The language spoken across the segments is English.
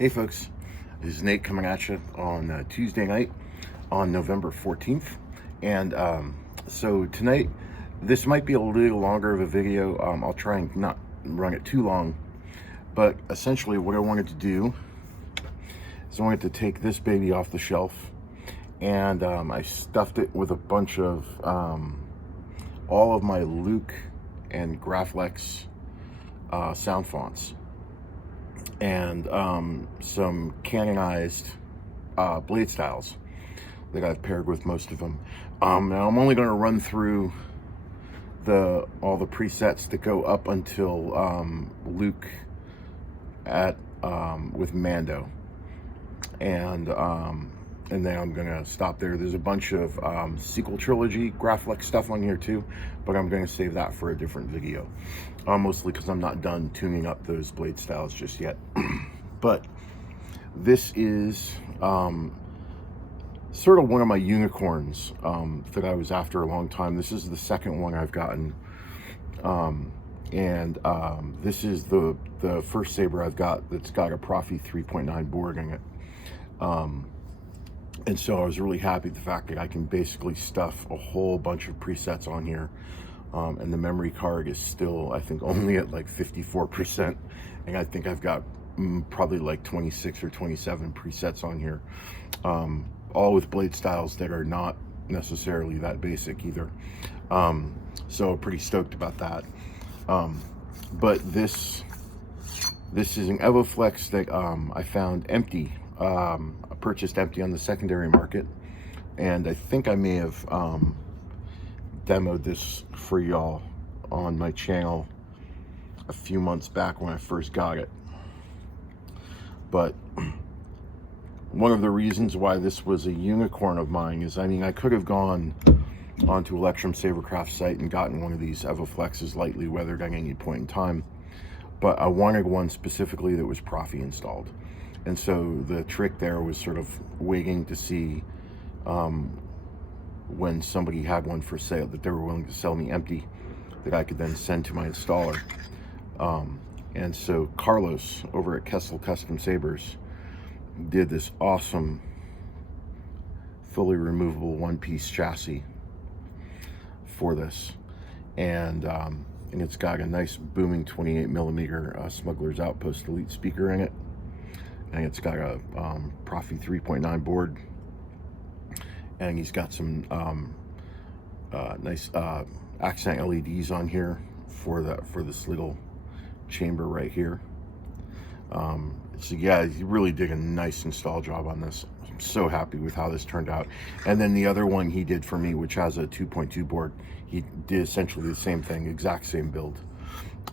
Hey folks, this is Nate coming at you on Tuesday night on November 14th. And so tonight, this might be a little longer of a video. I'll try and not run it too long. But essentially what I wanted to do is I wanted to take this baby off the shelf. And I stuffed it with a bunch of all of my Luke and Graflex sound fonts. And some canonized Bladestyles that I've paired with most of them. Now I'm only going to run through all the presets that go up until Luke with Mando, and then I'm gonna stop there. There's a bunch of Sequel Trilogy Graflex stuff on here too, but I'm gonna save that for a different video, mostly because I'm not done tuning up those Bladestyles just yet. But this is sort of one of my unicorns that I was after a long time. This is the second one I've gotten, and this is the first saber I've got that's got a Proffie 3.9 board in it. And so I was really happy the fact that I can basically stuff a whole bunch of presets on here. And the memory card is still, I think, only at like 54%. And I think I've got probably like 26 or 27 presets on here. All with Bladestyles that are not necessarily that basic either. So pretty stoked about that. But this is an EvoFlex that I found empty. I purchased empty on the secondary market, and I think I may have demoed this for y'all on my channel a few months back when I first got it. But one of the reasons why this was a unicorn of mine is, I mean, I could have gone onto Electrum Sabercraft site and gotten one of these EvoFlexes lightly weathered at any point in time, but I wanted one specifically that was Proffie installed. And so the trick there was sort of waiting to see when somebody had one for sale that they were willing to sell me empty, that I could then send to my installer. And so Carlos over at Kessel Custom Sabers did this awesome fully removable one-piece chassis for this, and it's got a nice booming 28mm Smuggler's Outpost Elite speaker in it, and it's got a Proffie 3.9 board, and he's got some nice accent LEDs on here for this little chamber right here. So yeah, he really did a nice install job on this. I'm so happy with how this turned out. And then the other one he did for me, which has a 2.2 board, he did essentially the same thing, exact same build.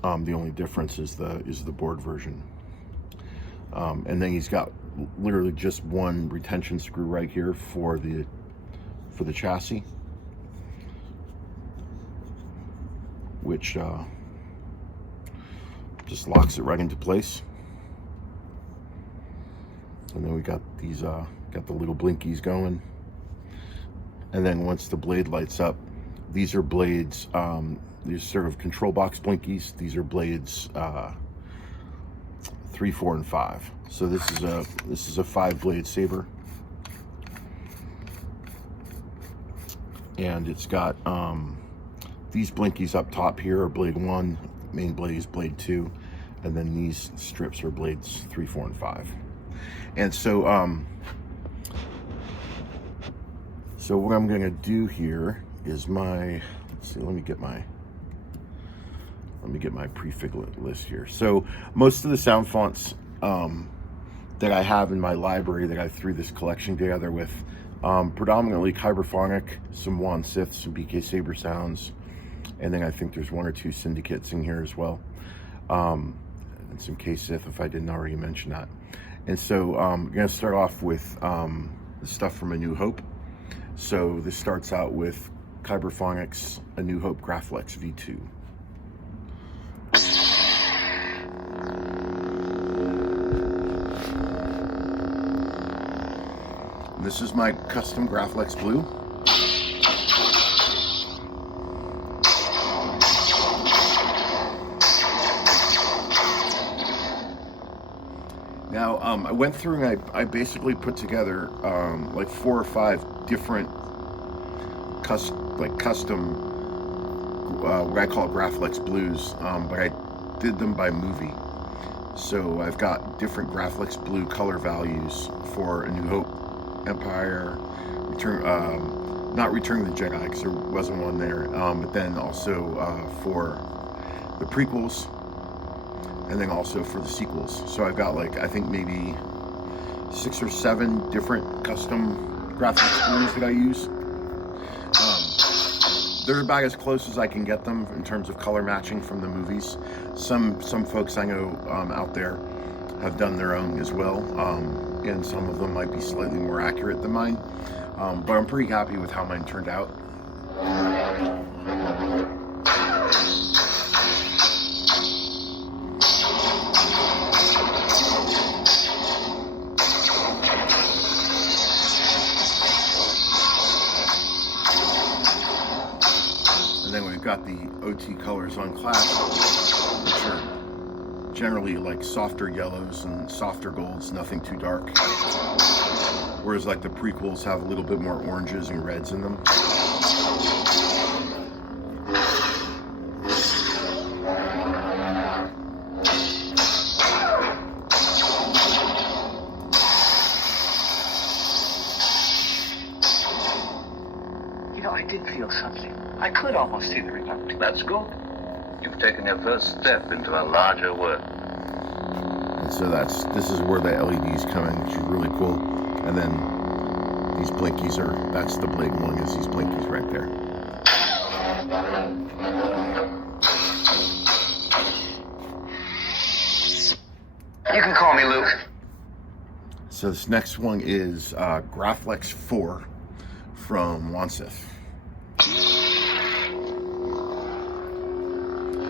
The only difference is the board version. And then he's got literally just one retention screw right here for the chassis, which just locks it right into place. And then we got these got the little blinkies going, and then once the blade lights up, these are blades, these sort of control box blinkies. These are blades 3, 4, and 5. So this is a 5-blade saber, and it's got these blinkies up top here are blade 1, main blade is blade 2, and then these strips are blades 3, 4, and 5. And so so what I'm going to do here is let's see, let me get my prefig list here. So most of the sound fonts that I have in my library that I threw this collection together with, predominantly Kyberphonic, some JuanSith, some BKSaberSounds, and then I think there's 1 or 2 Syndicates in here as well, and some KSith if I didn't already mention that. And so I'm going to start off with the stuff from A New Hope. So this starts out with Kyberphonic's A New Hope Graflex V2. This is my custom Graflex blue. Now, I went through and I basically put together like 4 or 5 different custom what I call Graflex blues, but I did them by movie. So I've got different Graflex blue color values for A New Hope, Empire, not Return of the Jedi because there wasn't one there, but then also for the prequels, and then also for the sequels. So I've got like, I think maybe 6 or 7 different custom Graflex blues that I use. They're about as close as I can get them in terms of color matching from the movies. Some folks I know out there have done their own as well, and some of them might be slightly more accurate than mine, but I'm pretty happy with how mine turned out. Got the OT colors on class, which are generally like softer yellows and softer golds, nothing too dark. Whereas like the prequels have a little bit more oranges and reds in them. You know, I did feel something. I could almost see the remote. That's good. You've taken your first step into a larger world. And so this is where the LEDs come in, which is really cool. And then these blinkies that's the blade one, is these blinkies right there. You can call me Luke. So this next one is Graflex 4 from JuanSith.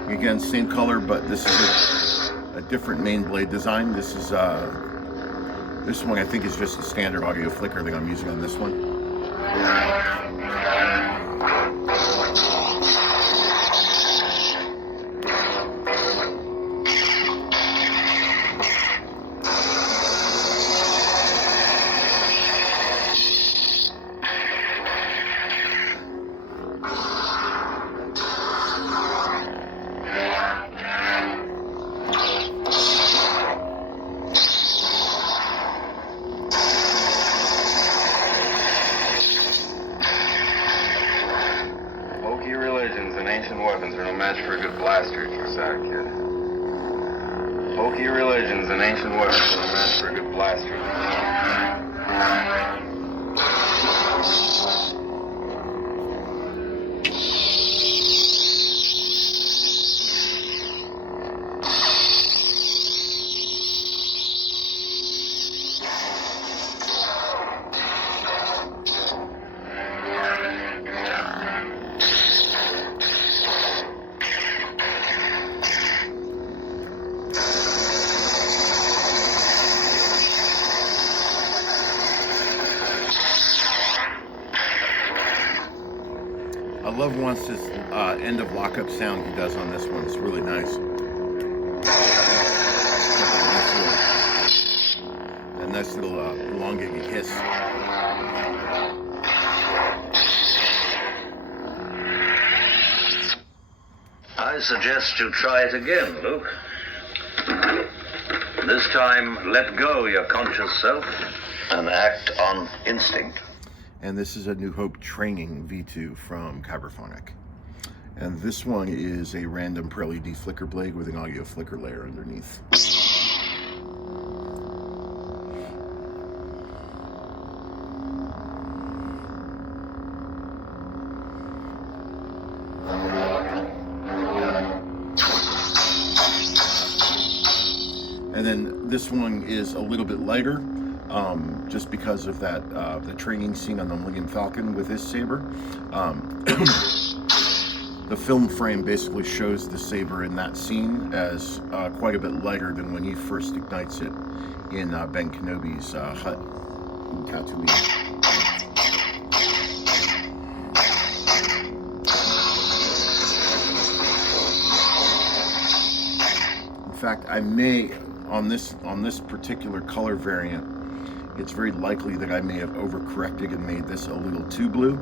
Again, same color, but this is a different main blade design. This one I think is just a standard audio flicker that I'm using on this one. Weapons are no match for a good blaster if you're sad, kid. Hokey religions and ancient weapons are no match for a good blaster. I love JuanSith's end of lockup sound he does on this one. It's really nice. A nice little elongated hiss. I suggest you try it again, Luke. This time, let go your conscious self and act on instinct. And this is A New Hope Training V2 from Kyberphonic. And this one is a random per LED flicker blade with an audio flicker layer underneath. And then this one is a little bit lighter, just because of that the training scene on the Millennium Falcon with his saber. The film frame basically shows the saber in that scene as quite a bit lighter than when he first ignites it in Ben Kenobi's hut in Tatooine. In fact, I may on this particular color variant, it's very likely that I may have overcorrected and made this a little too blue.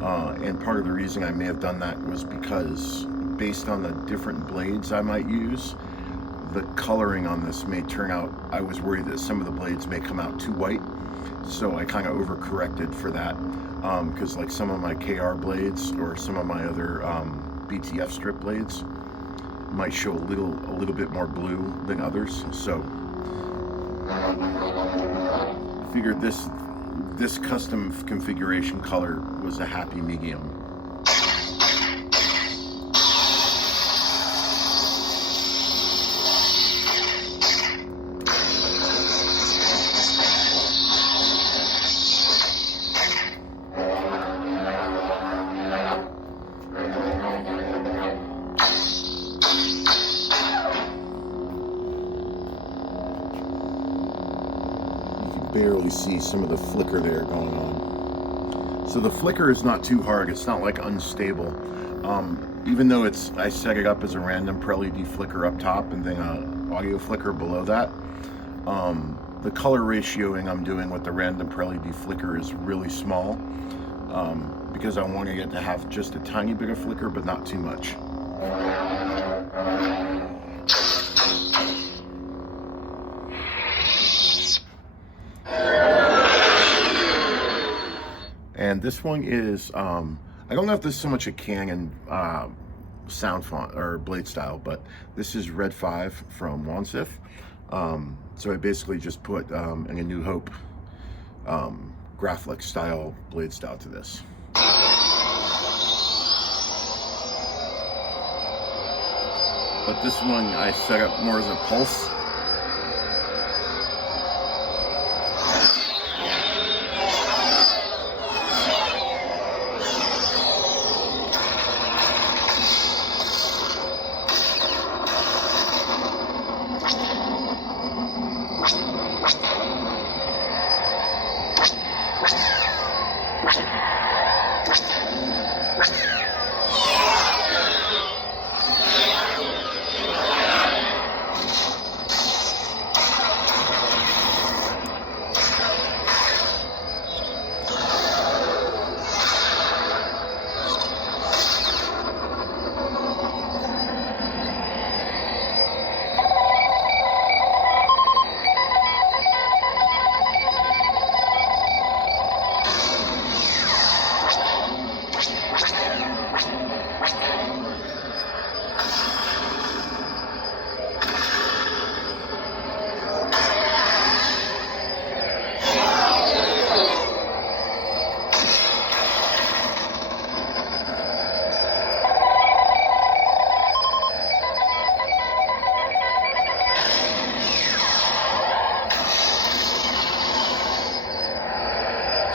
And part of the reason I may have done that was because based on the different blades I might use, the coloring on this may turn out, I was worried that some of the blades may come out too white. So I kind of overcorrected for that. Because like some of my KR blades or some of my other BTF strip blades might show a little bit more blue than others. So I figured this custom configuration color was a happy medium. Barely see some of the flicker there going on. So the flicker is not too hard. It's not like unstable. Even though I set it up as a random LED flicker up top and then an audio flicker below that. The color ratioing I'm doing with the random LED flicker is really small because I wanted it to have just a tiny bit of flicker, but not too much. And this one is, I don't know if this is so much a Canon sound font or blade style, but this is RedFive from JuanSith. So I basically just put a New Hope Graflex style blade style to this. But this one I set up more as a pulse.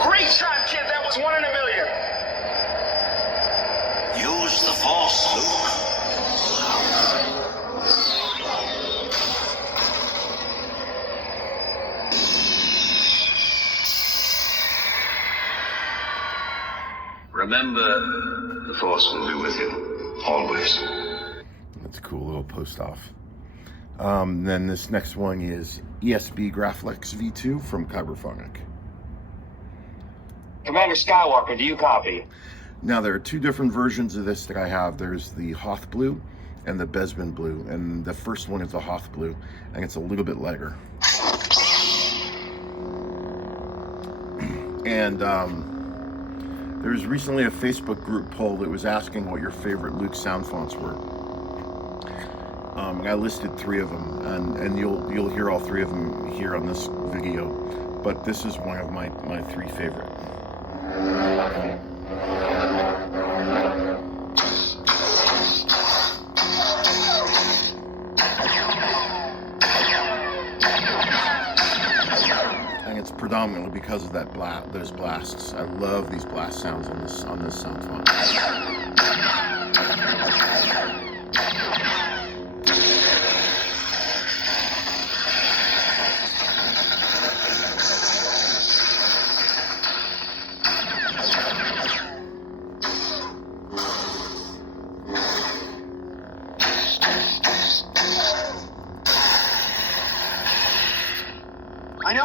Great shot, kid. That was 1 in a million. Use the Force, Luke. Remember, the Force will be with you, always. That's a cool little post-off. Then this next one is ESB Graflex V2 from Kyberphonic. Commander Skywalker, do you copy? Now there are two different versions of this that I have. There's the Hoth blue and the Bespin blue, and the first one is the Hoth blue, and it's a little bit lighter. And there was recently a Facebook group poll that was asking what your favorite Luke sound fonts were. And I listed 3 of them, and you'll hear all 3 of them here on this video. But this is one of my 3 favorite. And it's predominantly because of that those blasts. I love these blast sounds on this sound font.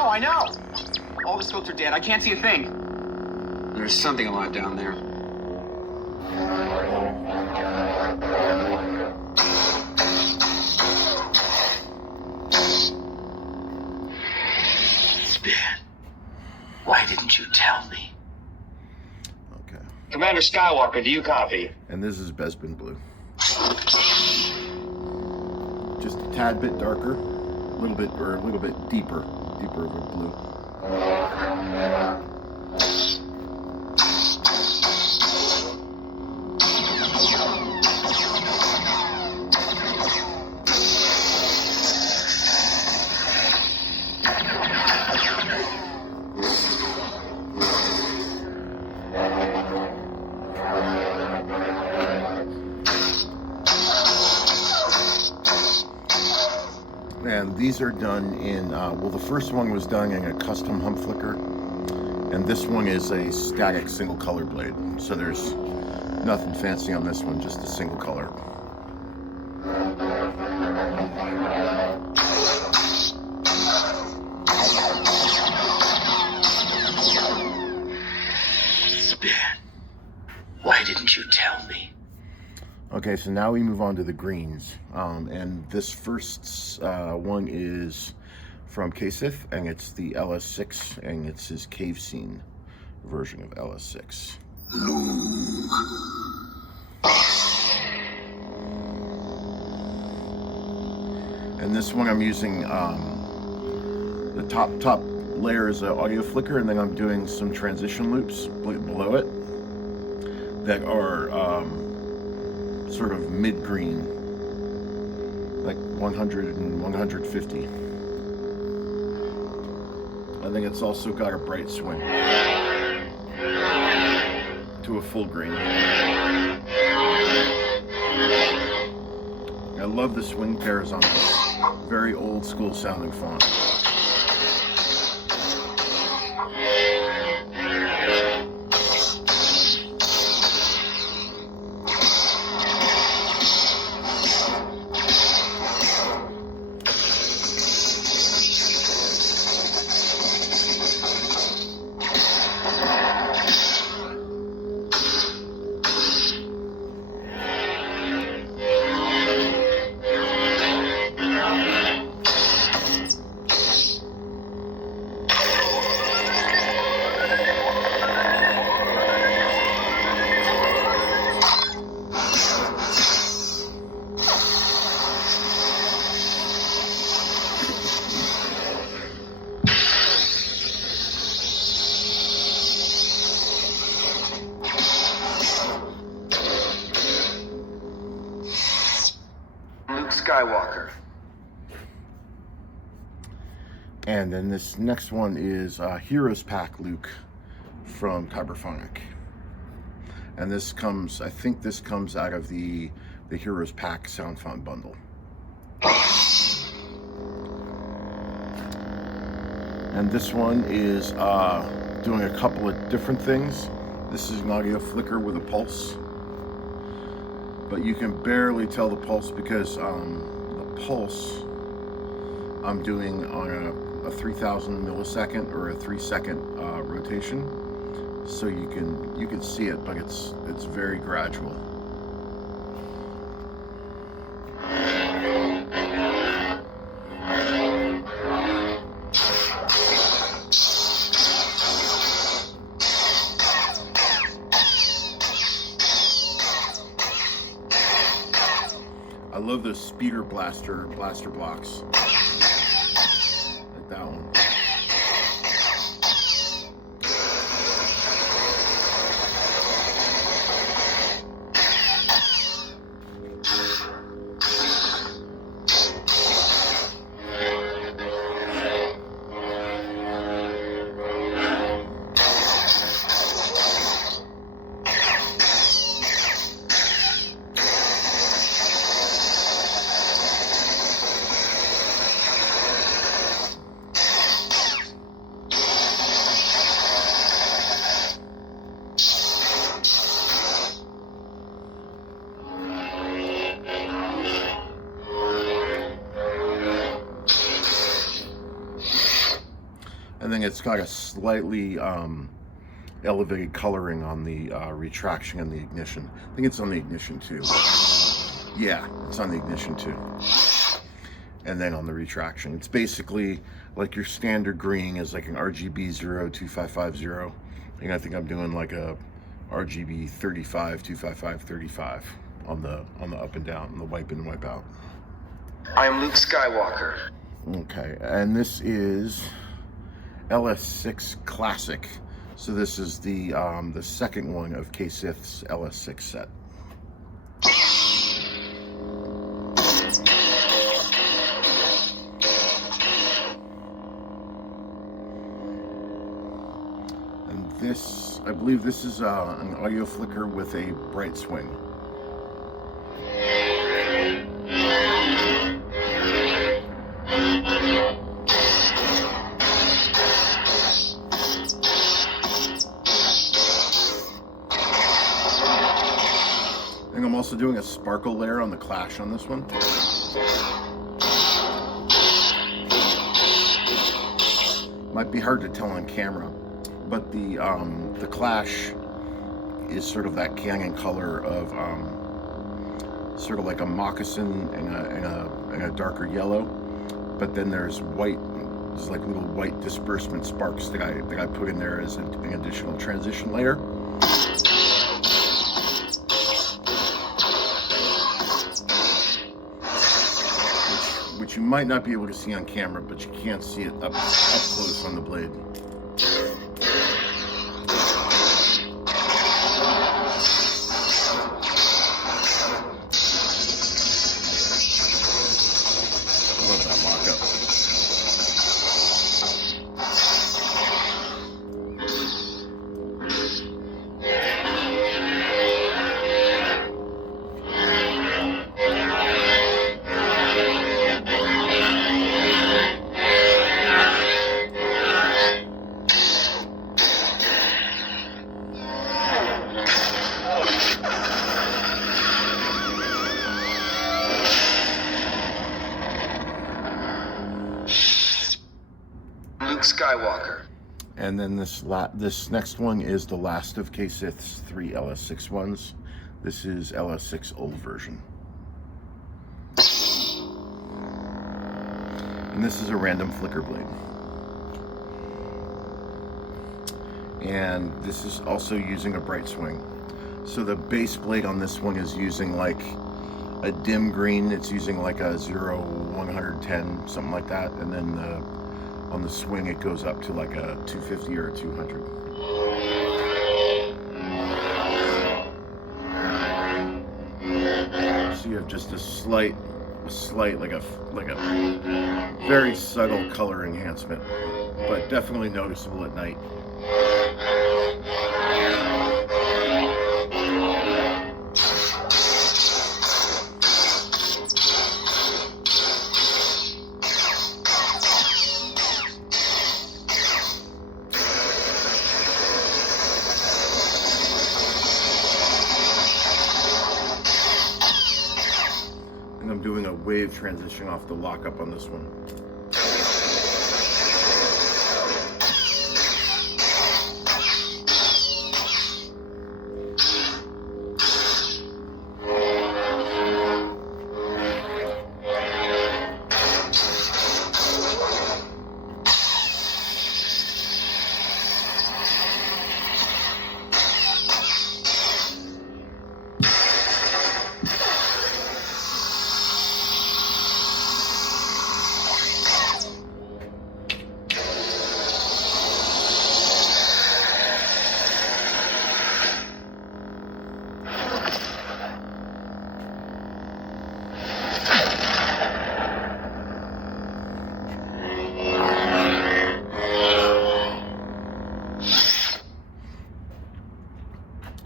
I know. All the scopes are dead. I can't see a thing. There's something alive down there. Spin. Why didn't you tell me? Okay. Commander Skywalker, do you copy? And this is Bespin blue. Just a tad bit darker, a little bit deeper of a blue. And these are done in, well, the first one was done in a custom hump flicker, and this one is a static single color blade. So there's nothing fancy on this one, just a single color. Spin. Why didn't you tell me? Okay, so now we move on to the greens, and this first one is from KSith, and it's the LS6, and it's his cave scene version of LS6. And this one I'm using the top layer is an audio flicker, and then I'm doing some transition loops below it that are sort of mid-green, like 100 and 150. I think it's also got a bright swing to a full green. I love the swing pairs on this very old school sounding font. Luke Skywalker. And then this next one is Heroes Pack Luke from Kyberphonic. And this comes, I think this comes out of the Heroes Pack Soundfont bundle. And this one is doing a couple of different things. This is an audio flicker with a pulse, but you can barely tell the pulse because the pulse I'm doing on a 3000 millisecond or a 3-second rotation, so you can see it, but it's very gradual. I love those speeder blaster blocks. Like that one. And then it's got a slightly elevated coloring on the retraction and the ignition. I think it's on the ignition too. Yeah, it's on the ignition too. And then on the retraction, it's basically like your standard green is like an RGB 02550, and I think I'm doing like a RGB 35 255 35 on the up and down, and the wipe in and wipe out. I am Luke Skywalker. Okay, and this is LS6 Classic. So this is the second one of KSith's LS6 set. And this, I believe this is an audio flicker with a bright swing. And I'm also doing a sparkle layer on the clash on this one. Might be hard to tell on camera, but the clash is sort of that canyon color of sort of like a moccasin and a darker yellow. But then there's white, there's like little white disbursement sparks that I put in there as an additional transition layer. Which you might not be able to see on camera, but you can see it up close on the blade. I love that mock-up. Luke Skywalker. And then this next one is the last of KSith's 3 LS6 ones. This is LS6 old version. And this is a random flicker blade. And this is also using a bright swing. So the base blade on this one is using like a dim green. It's using like a 0-110, something like that. And then on the swing it goes up to like a 250 or a 200. So you have just a slight like a very subtle color enhancement, but definitely noticeable at night. And I'm doing a wave transition off the lockup on this one.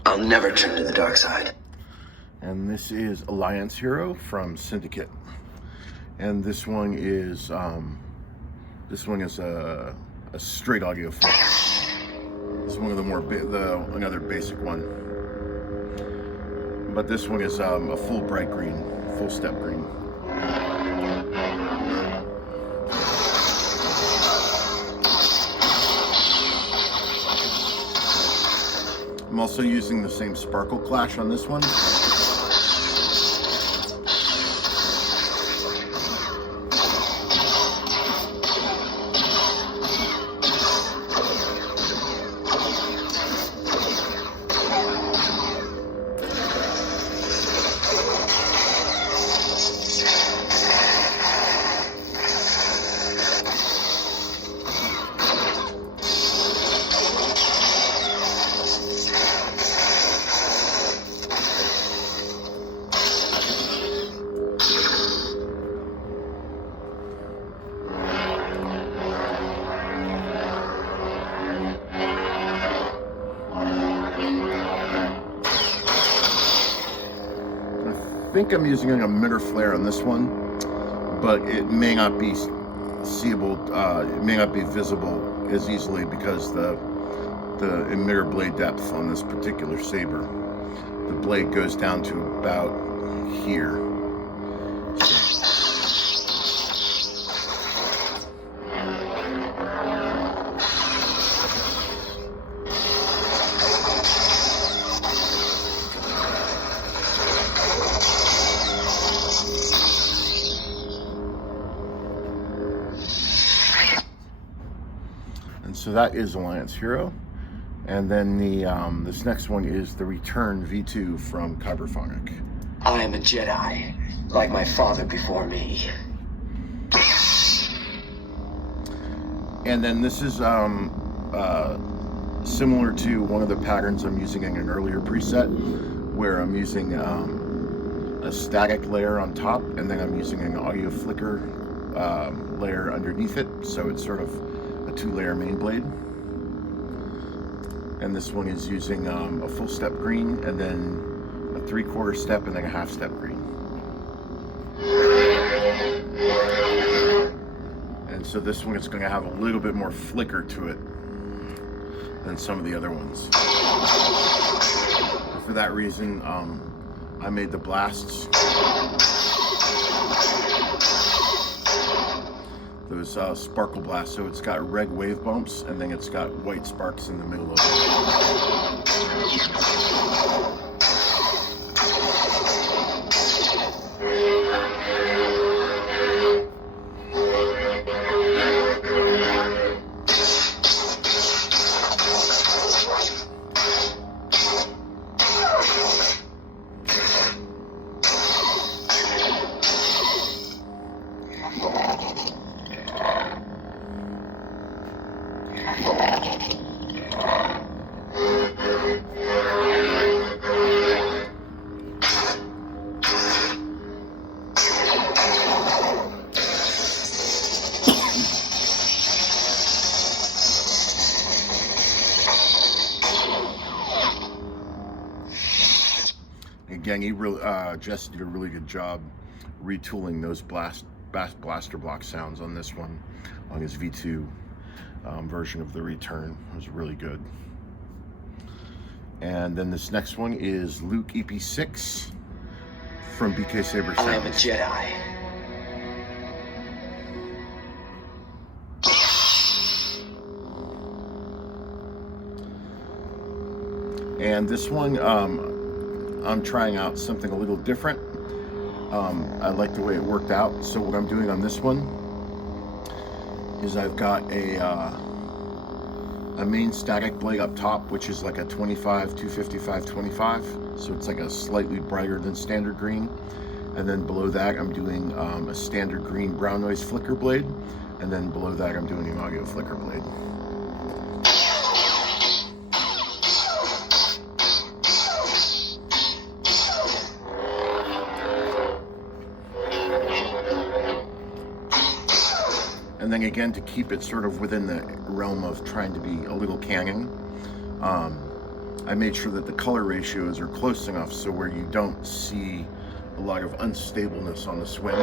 I'll never turn to the dark side. And this is Alliance Hero from Syndicate. And this one is a straight audio flex. This is one of the more another basic one. But this one is a full bright green, full step green. I'm also using the same sparkle clash on this one. I think I'm using a emitter flare on this one, but it may not be seeable, it may not be visible as easily because the emitter blade depth on this particular saber, the blade goes down to about here. So that is Alliance Hero, and then the this next one is the Return V2 from Kyberphonic. I am a Jedi, like my father before me. And then this is similar to one of the patterns I'm using in an earlier preset, where I'm using a static layer on top, and then I'm using an audio flicker layer underneath it, so it's sort of a 2-layer main blade. And this one is using a full step green, and then a 3/4 step, and then a 1/2 step green. And so this one is going to have a little bit more flicker to it than some of the other ones. And for that reason, I made the blasts, those sparkle blasts, so it's got red wave bumps, and then it's got white sparks in the middle of it. Again, he really, Jess did a really good job retooling those blaster block sounds on this one, on his V2 version of the Return. It was really good. And then this next one is Luke EP6 from BKSaberSounds. I am a Jedi. And this one, I'm trying out something a little different. I like the way it worked out. So what I'm doing on this one is I've got a main static blade up top, which is like a 25, 255, 25. So it's like a slightly brighter than standard green. And then below that, I'm doing a standard green brown noise flicker blade. And then below that, I'm doing an audio flicker blade. And then again, to keep it sort of within the realm of trying to be a little canning, I made sure that the color ratios are close enough so where you don't see a lot of unstableness on the swing.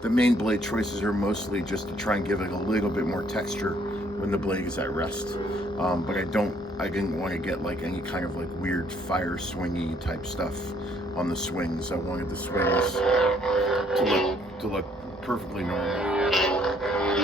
The main blade choices are mostly just to try and give it a little bit more texture when the blade is at rest. But I didn't want to get like any kind of like weird fire swingy type stuff on the swings. I wanted the swings to look perfectly normal.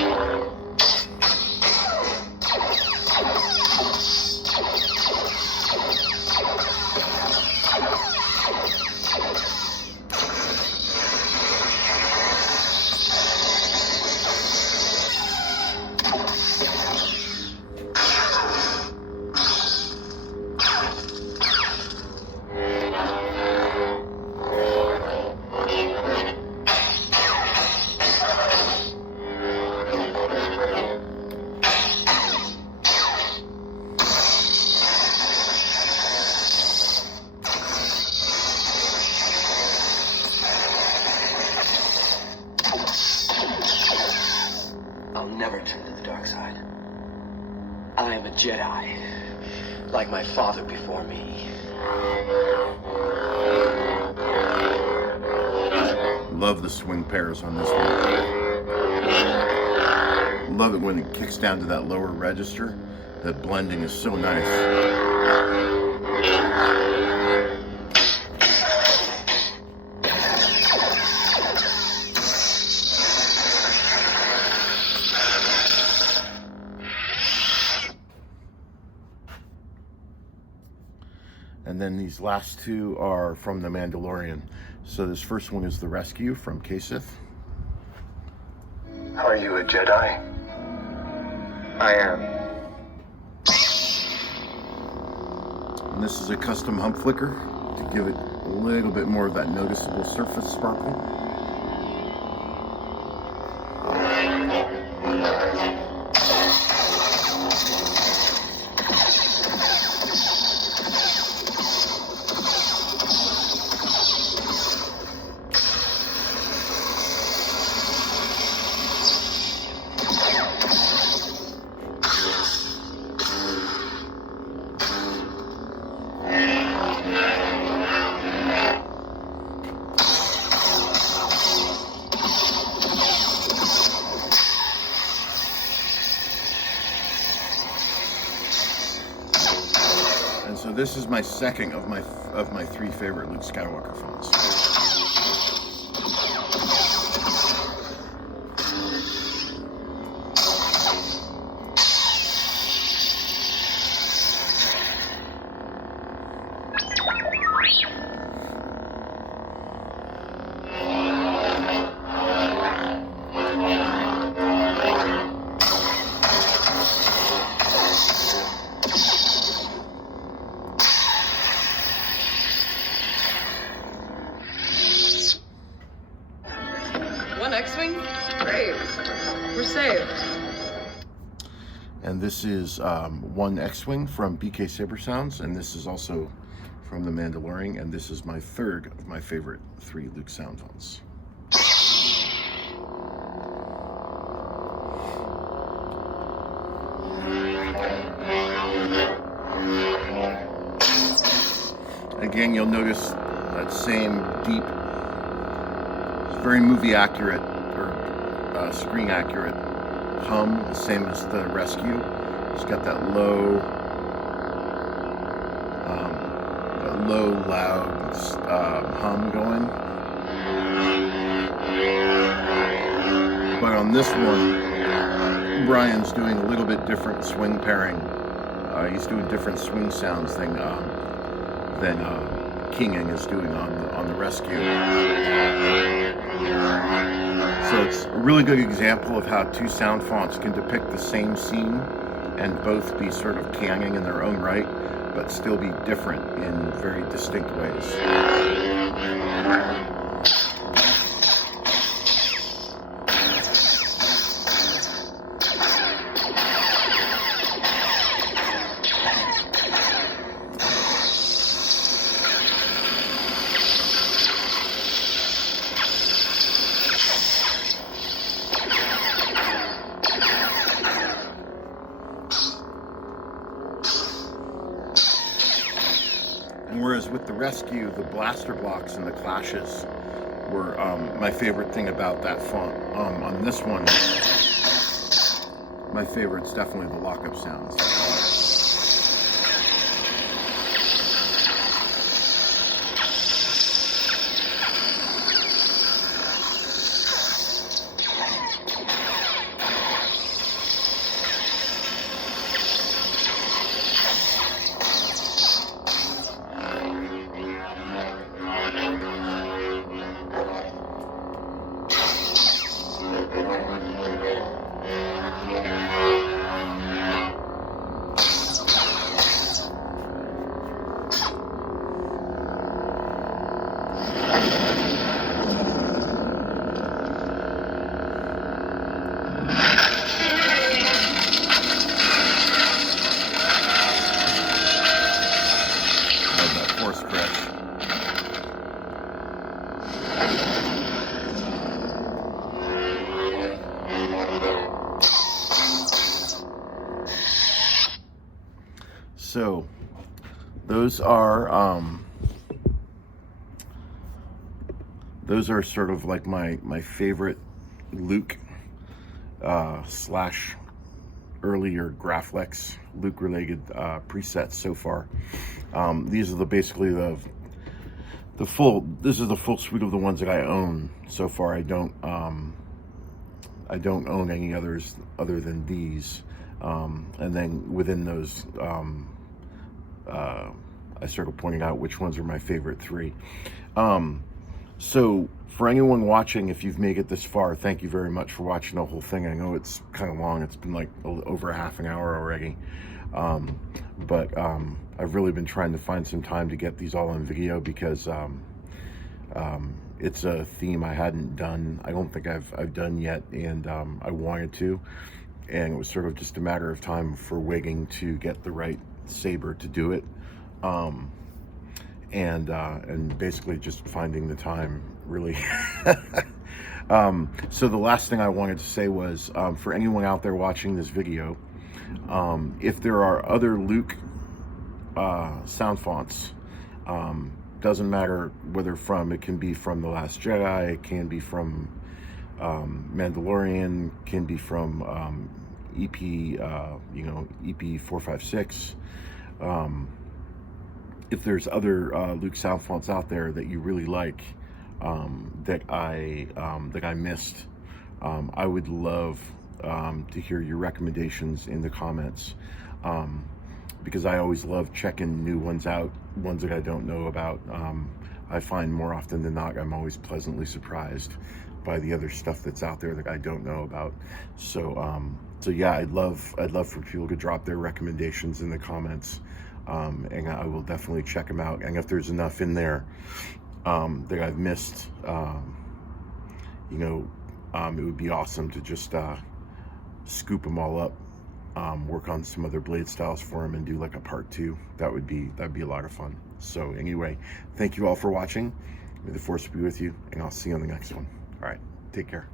I'll never turn to the dark side. I am a Jedi, like my father before me. Love the swing pairs on this one. Love it when it kicks down to that lower register. That blending is so nice. And then these last two are from the Mandalorian. So this first one is the Rescue from KSith. Are you a Jedi? I am. And this is a custom hump flicker to give it a little bit more of that noticeable surface sparkle. So this is my second of my three favorite Luke Skywalker fonts. X-Wing? Great. We're saved. And this is one X-Wing from BKSaberSounds, and this is also from the Mandalorian, and this is my third of my favorite three Luke sound fonts. Again, you'll notice that same deep, very movie accurate or screen accurate hum, the same as the Rescue. It's got that low, loud hum going. But on this one, Brian's doing a little bit different swing pairing. He's doing different swing sounds than Kinging is doing on the Rescue. So it's a really good example of how two sound fonts can depict the same scene and both be sort of canning in their own right, but still be different in very distinct ways. Whereas with the Rescue, the blaster blocks and the clashes were my favorite thing about that font. On this one, my favorite's definitely the lockup sounds. So those are sort of like my favorite Luke slash earlier Graflex Luke related presets so far. These are basically the full suite of the ones that I own so far. I don't own any others other than these. And then within those, I started pointing out which ones are my favorite three. So for anyone watching, if you've made it this far, thank you very much for watching the whole thing. I know it's kind of long. It's been like over half an hour already. But I've really been trying to find some time to get these all on video because it's a theme I hadn't done. I don't think I've done yet, and I wanted to. And it was sort of just a matter of time for waiting to get the right saber to do it. And basically just finding the time, really. So the last thing I wanted to say was, for anyone out there watching this video, if there are other Luke sound fonts, doesn't matter whether it can be from The Last Jedi, it can be from Mandalorian, can be from EP 456. If there's other Luke sound fonts out there that you really like, that I missed, I would love to hear your recommendations in the comments, because I always love checking new ones out, ones that I don't know about. I find more often than not I'm always pleasantly surprised by the other stuff that's out there that I don't know about. So yeah, I'd love for people to drop their recommendations in the comments, and I will definitely check them out. And if there's enough in there that I've missed, it would be awesome to just scoop them all up, work on some other blade styles for them, and do like a part 2. That'd be a lot of fun. So anyway, thank you all for watching. May the force be with you, and I'll see you on the next one. All right, take care.